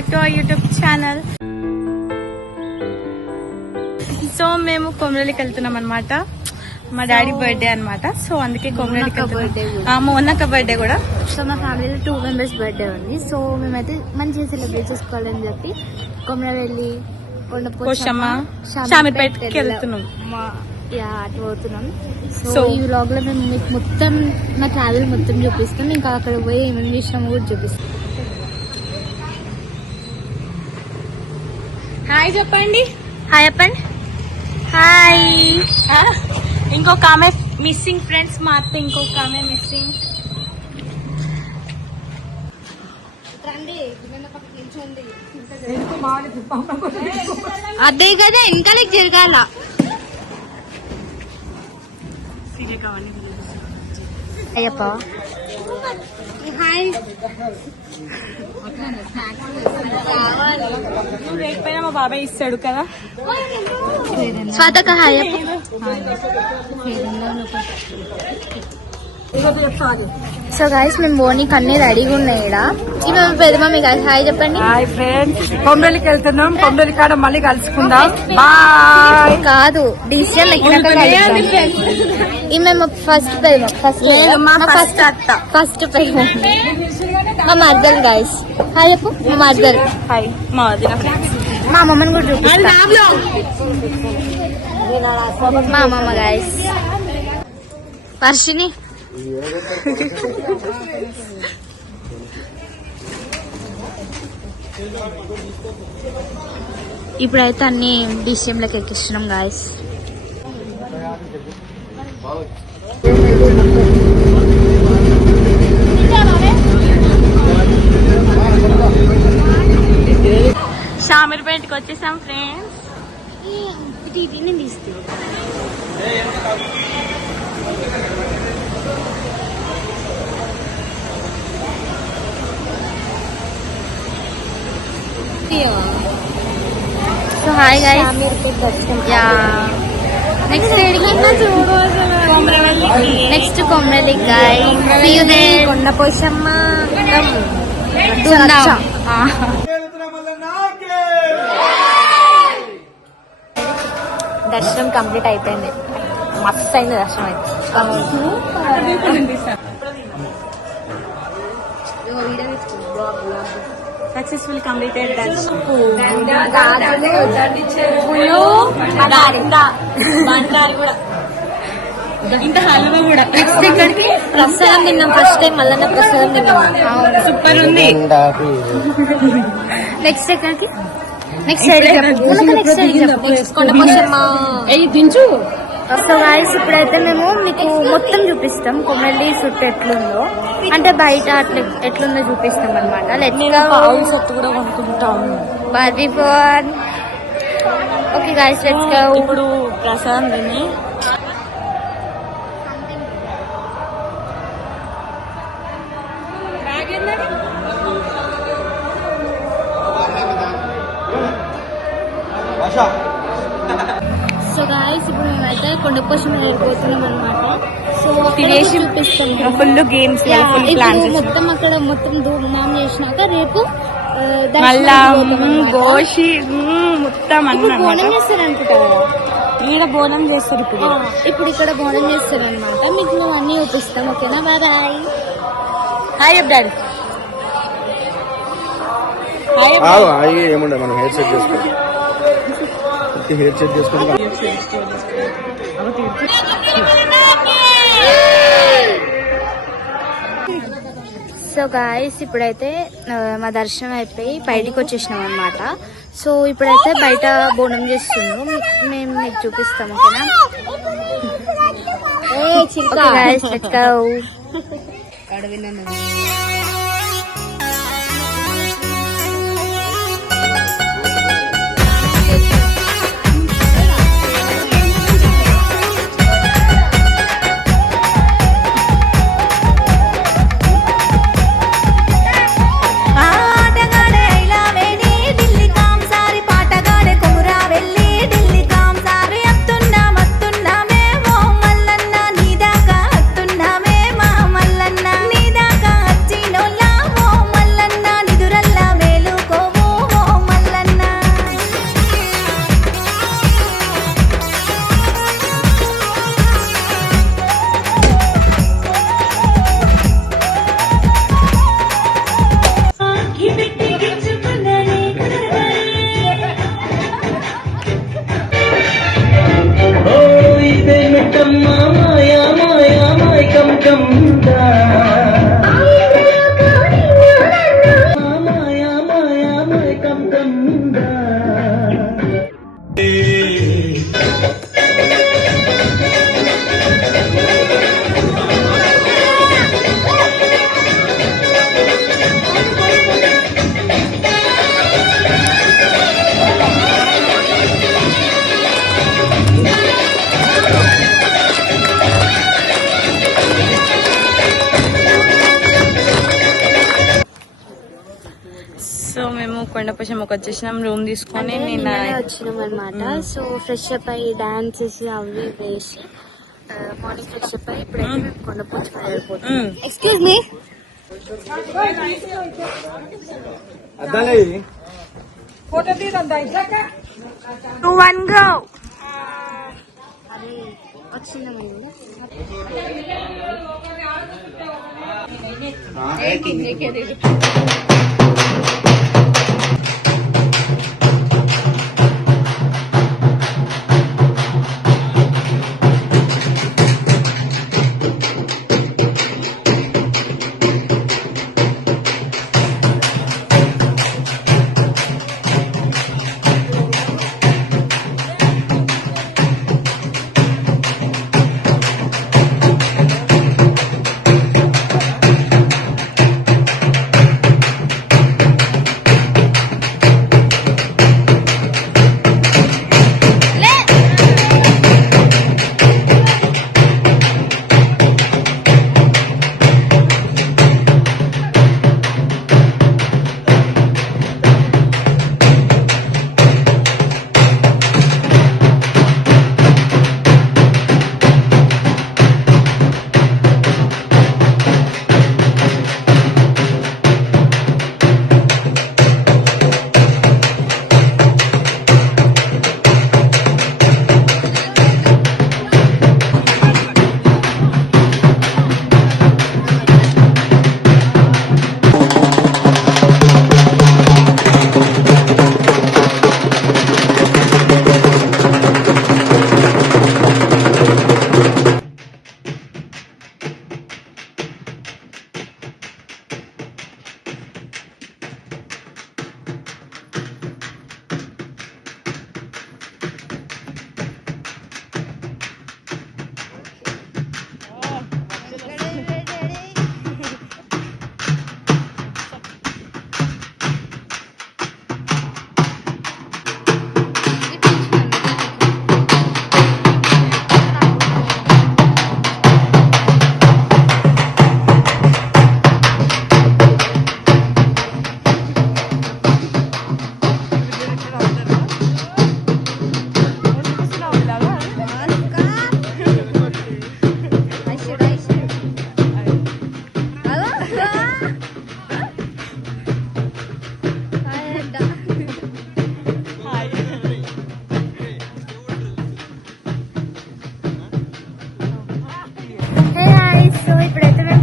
Back to our YouTube channel. So మేము కొమరలికి వెళ్తున్నాం అనమాట. మా డాడీ బర్త్డే అనమాట. సో అందుకే కొమరలికి మొన్నక్క బర్త్డే కూడా. సో మా ఫ్యామిలీలో 2 members బర్త్డే ఉంది. సో మేమైతే మంచిగా సెలబ్రేట్ చేసుకోవాలని చెప్పి కొమరవెల్లి, కొండపోచమ్మ, షామీర్పేటకి వెళ్తున్నాం. అటు పోతున్నాం. సో ఈ వ్లాగ్ లో మేము మీకు మొత్తం మా ట్రావెల్ మొత్తం చూపిస్తాం. ఇంకా అక్కడ పోయి ఏమేమి చేసినామో కూడా చూపిస్తాం. హాయ్ చెప్పండి. హాయ్ చెప్పండి. హాయ్. ఇంకొక ఆమె మిస్సింగ్ ఫ్రెండ్స్. మా అత్త ఇంకొక ఆమె మిస్సింగ్. అదే కదా వెనకాలకి జరగాల. అయ్యప్ప హాయ్. లేకపోయినా మా బాబాయ్ ఇస్తాడు కదా. స్వాతక హాయ్ అప్ప. సో గైస్ మేము బోనికి అన్ని రెడీగా ఉన్నాయి. ఇక్కడ మేము పెద్దమమ్మీ గైస్ హాయ్ చెప్పండి. Hi friends. కొమరలికి వెళ్తున్నాం. కొమరలి కాడ మళ్ళీ కలుసుకుందాం. బాయ్. కాదు డిసిజన్ మేము ఫస్ట్ ఫస్ట్ మా మర్దల్ గైస్ హాయ్ చెప్పు. మా మర్దల్ హాయ్. మా అమ్మమ్మని కూడా చూపిస్తా. మా అమ్మమ్మ గైస్ వర్షిని. ఇప్పుడైతే అన్ని డిసిఎంలోకి ఎక్కిస్తున్నాం గాయస్. షామీర్పేటకి వచ్చేసాం ఫ్రెండ్స్. టీవీని తీస్తే so hi guys. Next Komarali guys. Kondapochamma దర్శనం కంప్లీట్ అయిపోయింది. మస్తు అయింది దర్శనం అయితే. సక్సెస్ఫుల్ కంప్లీటెడ్ దర్శనం. కూడా ఇంత హల్వా కూడా. నెక్స్ట్ ఇక్కడికి ప్రసాదం తిన్నాం. ఫస్ట్ టైం మళ్ళీ ప్రసాదం తిన్నాం. సూపర్ ఉంది. నెక్స్ట్ ఎక్కడికి నెక్స్ట్ కొండపోచమ్మ దించు. సో గాయస్ ఇప్పుడైతే మేము మీకు మొత్తం చూపిస్తాం. కొమరలి చుట్టూ ఎట్లుందో అంటే బయట అట్లా ఎట్లుందో చూపిస్తాం అనమాట. సొత్తు కూడా కొనుక్కుంటాం. Okay guys let's go. ఇప్పుడు ప్రసాదం తిని సో గాయస్ ఇప్పుడు మేమైతే కొండపోచమ్మ వెళ్ళిపోతున్నాం అనమాట. సో చూపిస్తాం ఫుల్ గేమ్స్ మొత్తం అక్కడ మొత్తం ధూమ్ధాం చేసినాక రేపు గోషి మొత్తం బోనం చేస్తారు అనుకుంటా. ఈడ బోనం చేస్తారు. ఇప్పుడు ఇక్కడ బోనం చేస్తారు అనమాట. మీకు మేము అన్ని చూపిస్తాం. ఓకేనా. Bye bye. Hi daddy. ఏముండే మనం హెయిర్ సెట్ చేసుకోవాలి. హెయిర్ సెట్ చేసుకుంటాం. సో గాయస్ ఇప్పుడైతే మా దర్శనం అయిపోయి బయటికి వచ్చేసినాం అనమాట. సో ఇప్పుడైతే బయట బోనం చేస్తున్నాం. మేము మీకు చూపిస్తాం. ఓకేనా. Guys let's go. నీదాకా అత్తున్నామే మా మల్లన్న నీదాకా వచ్చి సో మేము కొండపోచమ్మకి వచ్చేసినాం రూమ్ తీసుకొని నేను వచ్చినాం అనమాట. సో ఫ్రెష్ అప్ అయ్యి డాన్సెస్ అవి వేసి మార్నింగ్ ఫ్రెష్ అప్ అయ్యి ఇప్పుడైతే మేము కొండపోచమ్మ వెళ్ళిపోతున్నాం. Excuse me, two one go. అది వచ్చిందామండి.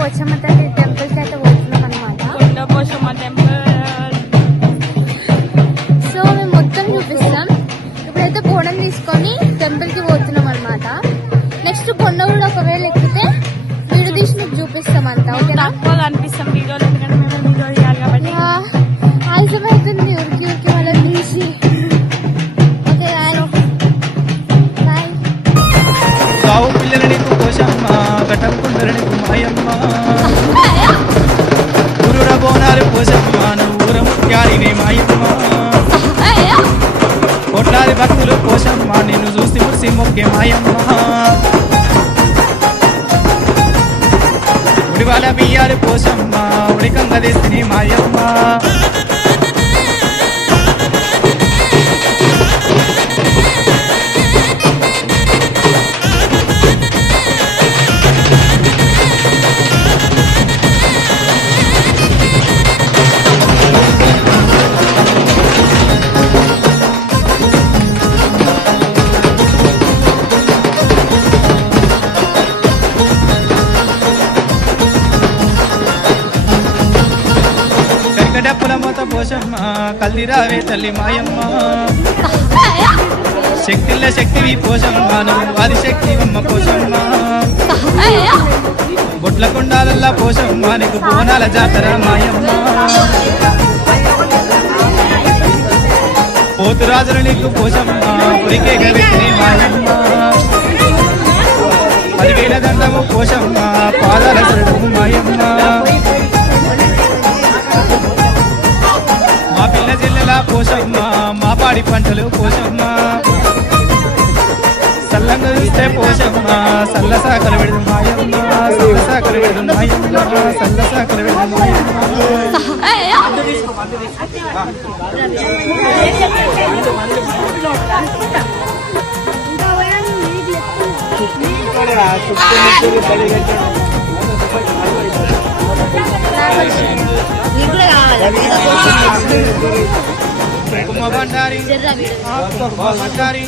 పోచమ్మ తల్లి టెంపుల్స్ అయితే పోతున్నాం అనమాట. కొండపోచమ్మ టెంపుల్. సో మేము మొత్తం చూపిస్తాం. ఇప్పుడైతే బోనం తీసుకొని టెంపుల్ కి పోతున్నాం అనమాట. నెక్స్ట్ కొండ కూడా ఒకవేళ ఎక్కితే వీడియో తీసి మీకు చూపిస్తాం అంతా. ఓకేనా? తక్కువగా అనిపిస్తాం వీడియోలు, ఎందుకంటే మేము వీడియో చేయాలి కాబట్టి. ఆలస్యం అవుతుంది ఉరికి ఉరికి వాళ్ళని తీసి. Okay bye. కావు పిల్లలని పోషమ్మ కట్టకుండలని మాయమ్మ ఊరుర బోనాలు పోషమ్మ ఊర ముత్యాలిని మాయమ్మ కోట్లాది భక్తులు పోషమ్మ నిన్ను చూసి మురిసి మొక్కే మాయమ్మ ఉడివాల బియ్యాలు పోషమ్మ ఉడికంగ తెస్తిని మాయమ్మ డప్పుల మొత పోషమ్మ కల్దిరావే తల్లి మాయమ్మ శక్తిల్ల శక్తివి పోషమ్మ నువ్వు ఆది శక్తి అమ్మ పోషమ్మ బొట్ల కొండాలల్లా పోషమ్మ నీకు బోనాల జాతర మాయమ్మ పోతురాజులు నీకు పోషమ్మ ఉరికే గవిని మాయమ్మ 10,000 దండము పోషమ్మ పాదాల శరణము మాయమ్మ మా పిల్ల జిల్లెల పోషమ్మ మా పాడి పంటలు పోషమ్మ సల్లంగా చూస్తే పోషమ్మ సల్ల సాకలు పెడదు మాయమ్మ సల్ల సాకలు పెడదు మాయమ్మ సల్ల సాకలు పెడదు మాయమ్మ కుంకుమ బండారి కుంకుమ బండారి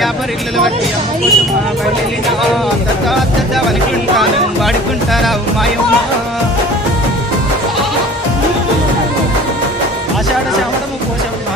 50 ఇళ్ళలు బట్టి అమ్మ పోషమ్మ బయలుదేరిన అత్త వలికుంటాను వాడుకుంటారా మాయమ్మ ఆషాఢ శ్రావణము పోషమ్మ